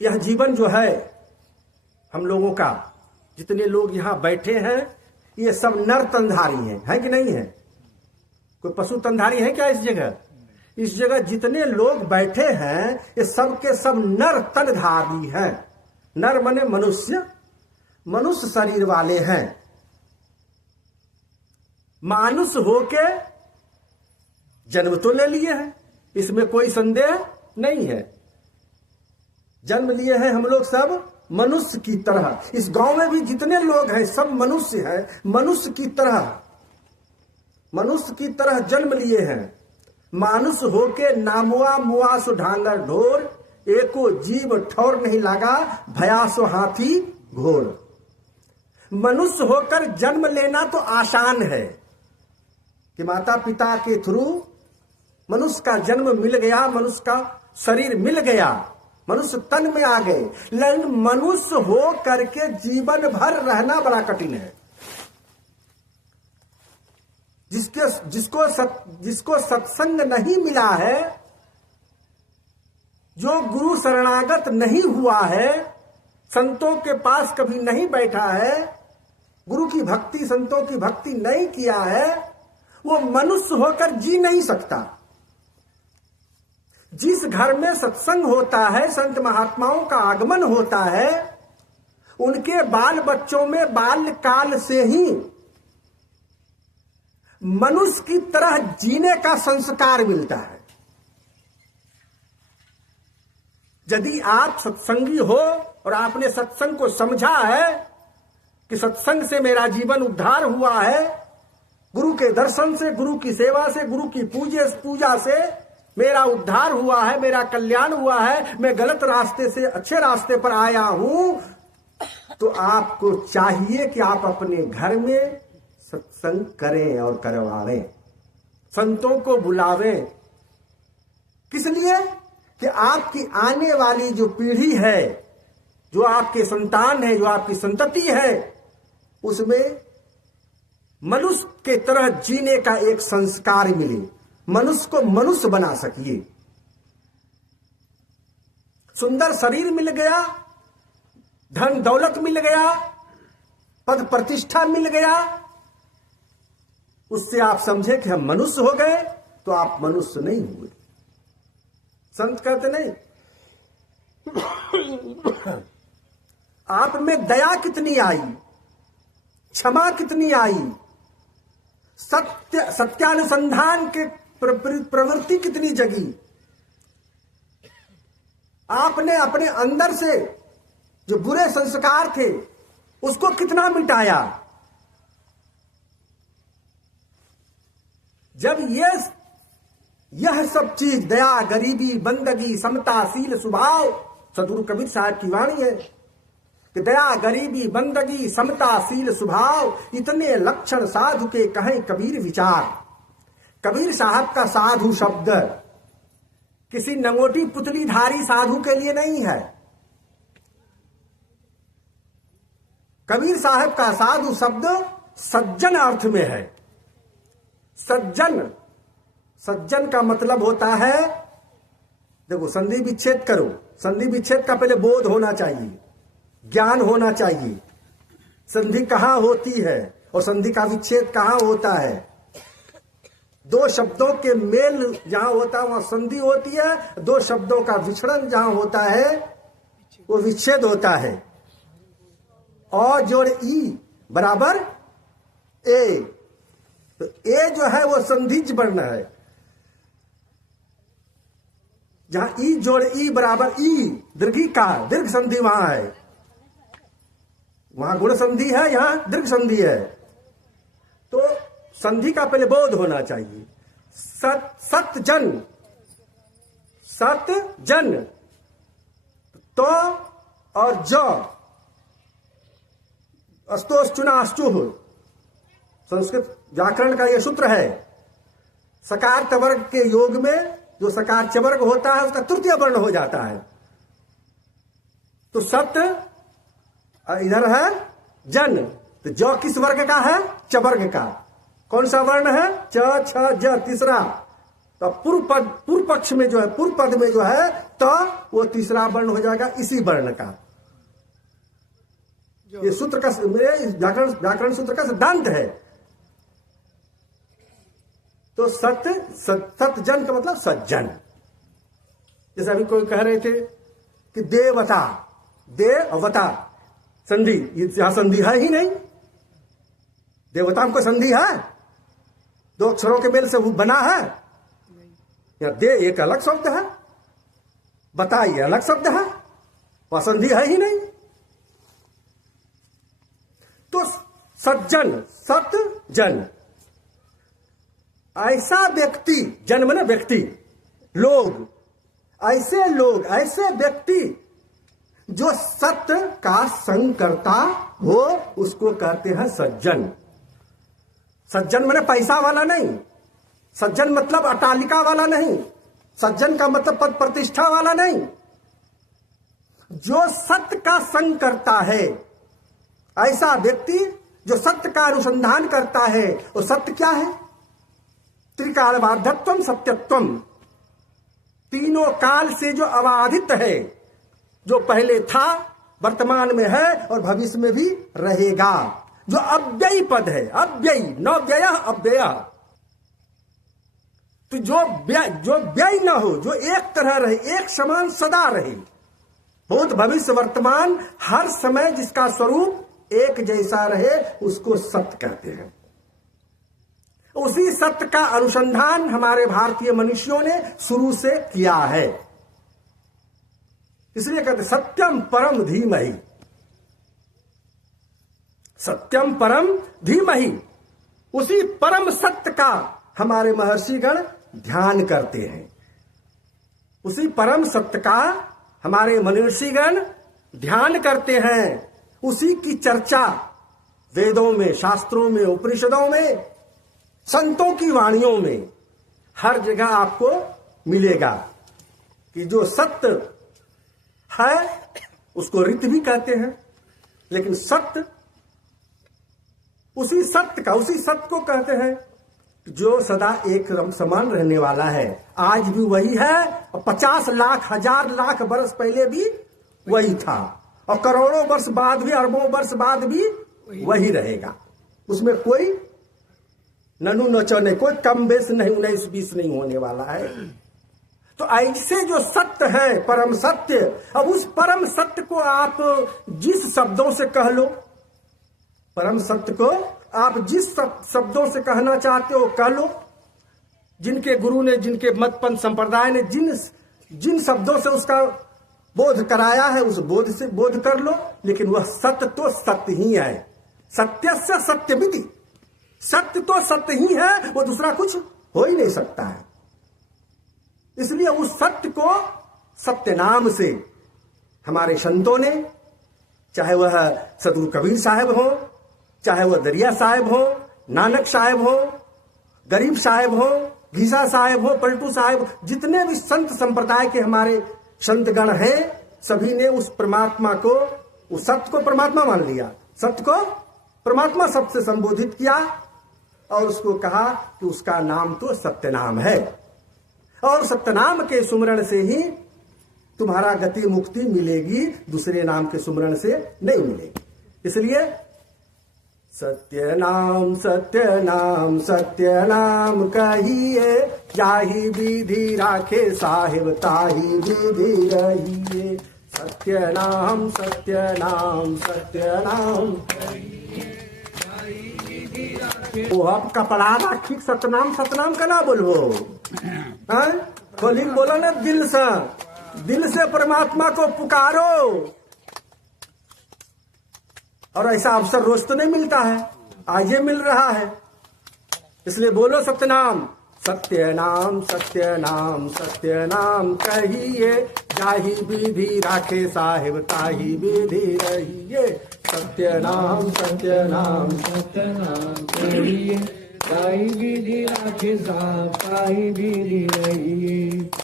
यह जीवन जो है हम लोगों का, जितने लोग यहाँ बैठे हैं ये सब नर तंधारी हैं, है कि नहीं है? कोई पशु तंधारी है क्या इस जगह? इस जगह जितने लोग बैठे हैं ये सब के सब नर तनधारी हैं। नर माने मनुष्य, मनुष्य शरीर वाले हैं। मानुष होके जन्म तो ले लिए हैं, इसमें कोई संदेह नहीं है। जन्म लिए हैं हम लोग सब मनुष्य की तरह। इस गांव में भी जितने लोग हैं सब मनुष्य हैं, मनुष्य की तरह जन्म लिए हैं। मानुष होके नामुआ मुआ सो ढांगर ढोर, एको जीव ठौर नहीं लगा भया सो हाथी घोर। मनुष्य होकर जन्म लेना तो आसान है कि माता पिता के थ्रू मनुष्य का जन्म मिल गया, मनुष्य का शरीर मिल गया, मनुष्य तन में आ गए। लेकिन मनुष्य हो करके जीवन भर रहना बड़ा कठिन है। जिसको सत्संग नहीं मिला है, जो गुरु शरणागत नहीं हुआ है, संतों के पास कभी नहीं बैठा है, गुरु की भक्ति संतों की भक्ति नहीं किया है, वो मनुष्य होकर जी नहीं सकता। जिस घर में सत्संग होता है, संत महात्माओं का आगमन होता है, उनके बाल बच्चों में बाल्यकाल से ही मनुष्य की तरह जीने का संस्कार मिलता है। यदि आप सत्संगी हो और आपने सत्संग को समझा है कि सत्संग से मेरा जीवन उद्धार हुआ है, गुरु के दर्शन से, गुरु की सेवा से, गुरु की पूजा से मेरा उद्धार हुआ है, मेरा कल्याण हुआ है, मैं गलत रास्ते से अच्छे रास्ते पर आया हूं, तो आपको चाहिए कि आप अपने घर में सत्संग करें और करवाएं, संतों को बुलावें। किस लिए? कि आपकी आने वाली जो पीढ़ी है, जो आपके संतान है, जो आपकी संतति है, उसमें मनुष्य के तरह जीने का एक संस्कार मिले, मनुष्य को मनुष्य बना सकिए। सुंदर शरीर मिल गया, धन दौलत मिल गया, पद प्रतिष्ठा मिल गया, उससे आप समझे कि हम मनुष्य हो गए, तो आप मनुष्य नहीं हुए। संत कहते नहीं, आप में दया कितनी आई, क्षमा कितनी आई, सत्यानुसंधान के प्रवृत्ति कितनी जगी। आपने अपने अंदर से जो बुरे संस्कार थे उसको कितना मिटाया। जब यह सब चीज, दया, गरीबी, बंदगी, समता, शील, स्वभाव, सदगुरु कबीर साहब की वाणी है कि दया, गरीबी, बंदगी, समता, शील, स्वभाव, इतने लक्षण साधु के कहें कबीर विचार। कबीर साहब का साधु शब्द किसी नंगोटी पुतलीधारी साधु के लिए नहीं है। कबीर साहब का साधु शब्द सज्जन अर्थ में है। सज्जन का मतलब होता है, देखो, संधि विच्छेद करो, संधि विच्छेद का पहले बोध होना चाहिए, ज्ञान होना चाहिए। संधि कहां होती है और संधि का विच्छेद कहां होता है। दो शब्दों के मेल जहां होता है वहां संधि होती है, दो शब्दों का विछड़न जहां होता है वो विच्छेद होता है। और जोड़ ई बराबर ए, तो ए जो है वो संधिज वर्ण है। जहां ई जोड़ ई बराबर ई, दीर्घी का दीर्घ संधि वहां है, वहां गुण संधि है, यहां दीर्घ संधि है। तो संधि का पहले बोध होना चाहिए। सतजन तो और जो अस्तोश्चुनाश्चुह, संस्कृत व्याकरण का यह सूत्र है। सकार वर्ग के योग में जो सकार चवर्ग होता है उसका तृतीय वर्ण हो जाता है। तो सत इधर है जन, तो जो किस वर्ग का है? चवर्ग का। कौन सा वर्ण है? च छ ज, तीसरा। तो पूर्व पक्ष में जो है, पूर्व पद में जो है तो वो तीसरा वर्ण हो जाएगा इसी वर्ण का। ये सूत्र का, मेरे व्याकरण सूत्र का सिद्धांत है। तो सतजन का मतलब सज्जन। जैसे अभी कोई कह रहे थे कि देवता, देवता संधि, यहां संधि है ही नहीं। देवता को संधि है? दो अक्षरों के मेल से वो बना है? या दे एक अलग शब्द है, बता ये अलग शब्द है, वह संधि है ही नहीं। तो सज्जन, सतजन, ऐसा व्यक्ति, जन्म न व्यक्ति, लोग, ऐसे लोग, ऐसे व्यक्ति जो सत्य का संग करता हो उसको कहते हैं सज्जन। सज्जन माने पैसा वाला नहीं, सज्जन मतलब अटालिका वाला नहीं, सज्जन का मतलब पद प्रतिष्ठा वाला नहीं। जो सत्य का संग करता है, ऐसा व्यक्ति जो सत्य का अनुसंधान करता है, वो सत्य क्या है? त्रिकाल बाध्यत्वम सत्यत्वम, तीनों काल से जो अबाधित है, जो पहले था, वर्तमान में है और भविष्य में भी रहेगा, जो अव्ययी पद है, अव्ययी, न व्यय अव्यय। तो जो व्यय न हो, जो एक तरह रहे, एक समान सदा रहे, भूत भविष्य वर्तमान हर समय जिसका स्वरूप एक जैसा रहे, उसको सत्य कहते हैं। उसी सत्य का अनुसंधान हमारे भारतीय मनुष्यों ने शुरू से किया है। इसलिए कहते सत्यम परम धीमहि, सत्यम परम धीमहि। उसी परम सत्य का हमारे महर्षिगण ध्यान करते हैं। उसी परम सत्य का हमारे महर्षिगण ध्यान करते हैं। उसी की चर्चा वेदों में, शास्त्रों में, उपनिषदों में, संतों की वाणियों में हर जगह आपको मिलेगा कि जो सत्य है उसको रीत भी कहते हैं, लेकिन सत्य, उसी सत्य का, उसी सत्य को कहते हैं जो सदा एक समान रहने वाला है। आज भी वही है और 50 लाख, 1000 लाख वर्ष पहले भी वही था और करोड़ों वर्ष बाद भी, अरबों वर्ष बाद भी वही रहेगा। उसमें कोई ननु नचो नहीं, कोई कम बेस नहीं, 19-20 नहीं होने वाला है। तो ऐसे जो सत्य है, परम सत्य, अब उस परम सत्य को आप जिस शब्दों से कह लो, परम सत्य को आप जिस शब्दों से कहना चाहते हो कह लो। जिनके गुरु ने, जिनके मतपंथ संप्रदाय ने जिन शब्दों से उसका बोध कराया है, उस बोध से बोध कर लो। लेकिन वह सत्य तो सत्य ही है। सत्यस्य सत्यमिति, सत्य तो सत्य ही है, वो दूसरा कुछ हो ही नहीं सकता है। इसलिए उस सत्य को सत्य नाम से हमारे संतों ने, चाहे वह सदगुरु कबीर साहब हो, चाहे वह दरिया साहब हो, नानक साहब हो, गरीब साहब हो, घीसा साहब हो, पलटू साहब, जितने भी संत संप्रदाय के हमारे संतगण हैं, सभी ने उस परमात्मा को, उस सत्य को परमात्मा मान लिया, सत्य को परमात्मा शब्द से संबोधित किया और उसको कहा कि उसका नाम तो सत्य नाम है और सत्यनाम के सुमरण से ही तुम्हारा गति मुक्ति मिलेगी, दूसरे नाम के सुमरण से नहीं मिलेगी। इसलिए सत्य नाम सत्य नाम सत्य नाम कहिए, जाहि विधि राखे साहिब ताहि विधि रहिए। सत्य नाम सत्य नाम सत्य नाम वो आपका पढ़ा ठीक सतनाम सतनाम का ना बोलो, खोली बोलो ना, दिल से परमात्मा को पुकारो। और ऐसा अवसर रोज तो नहीं मिलता है, आज ये मिल रहा है। इसलिए बोलो सत्यनाम, सत्य नाम सत्य नाम सत्य नाम कहिए, जाहि विधि राखे साहिब ताहि विधि रहिए। सत्य नाम कहिए, ताहि विधि राखे साहिब ताहि विधि रहिए।